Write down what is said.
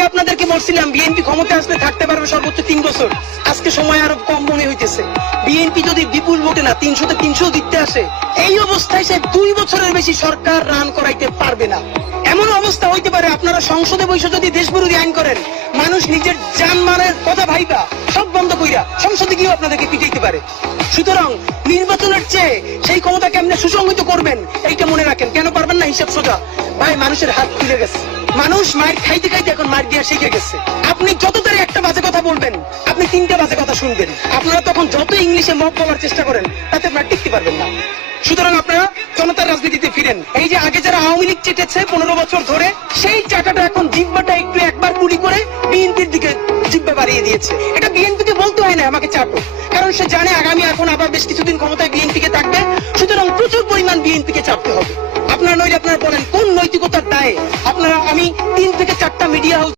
আগে আপনাদেরকে বলছিলাম বিএনপি ক্ষমতা আসলে থাকতে পারবে সর্বোচ্চ 3 বছর। আজকে সময় আরো কম মনে হইতেছে। বিএনপি যদি বিপুল ভোটে না 300-তে 300 জিততে আসে, এই অবস্থায় সে 2 বছরের বেশি সরকার রান করাইতে পারবে না। এমন অবস্থা হইতে পারে আপনারা সংসদে বসে যদি দেশ বিরোধী আইন করেন, মানুষ নিজের জানমালের কথা ভাইবা সব বন্ধ কইরা সংসদে গিয়েও আপনাদেরকে পিটাইতে পারে। সুতরাং নির্বাচনের চেয়ে সেই ক্ষমতা কেমনে সুসংহত করবেন এইটা মনে রাখেন। কেন পারবেন না? হিসাব সোজা ভাই, মানুষের হাত খুলে গেছে। মানুষ মার খাইতে খাইতে এখন মার দিয়া শিখে গেছে। আপনি যত তারে একটা বাজে কথা বলবেন, আপনি 3টা বাজে কথা শুনবেন। আপনারা তখন যত ইংলিশে মত বলার চেষ্টা করেন, তাতে আপনারা টিকতে পারবেন না। সুতরাং আপনারা জনতার রাজনীতিতে ফিরেন। এই যে আগে যারা আওয়ামী লীগ চেটেছে 15 বছর ধরে, সেই চাকাটা এখন জিব্বাটা একটু একবার গুলি করে বিএনপির দিকে জিব্বা বাড়িয়ে দিয়েছে। এটা বিএনপিকে বলতে হয় না আমাকে চাটো, কারণ সে জানে আগামী এখন আবার বেশ কিছুদিন ক্ষমতায় বিএনপিকে থাকবে। সুতরাং প্রচুর পরিমাণ বিএনপিকে চাপতে হবে। আপনারা নইলে আপনারা বলেন কোন নৈতিকতার দায়ে আপনারা আমি 3 থেকে 4টা মিডিয়া হাউস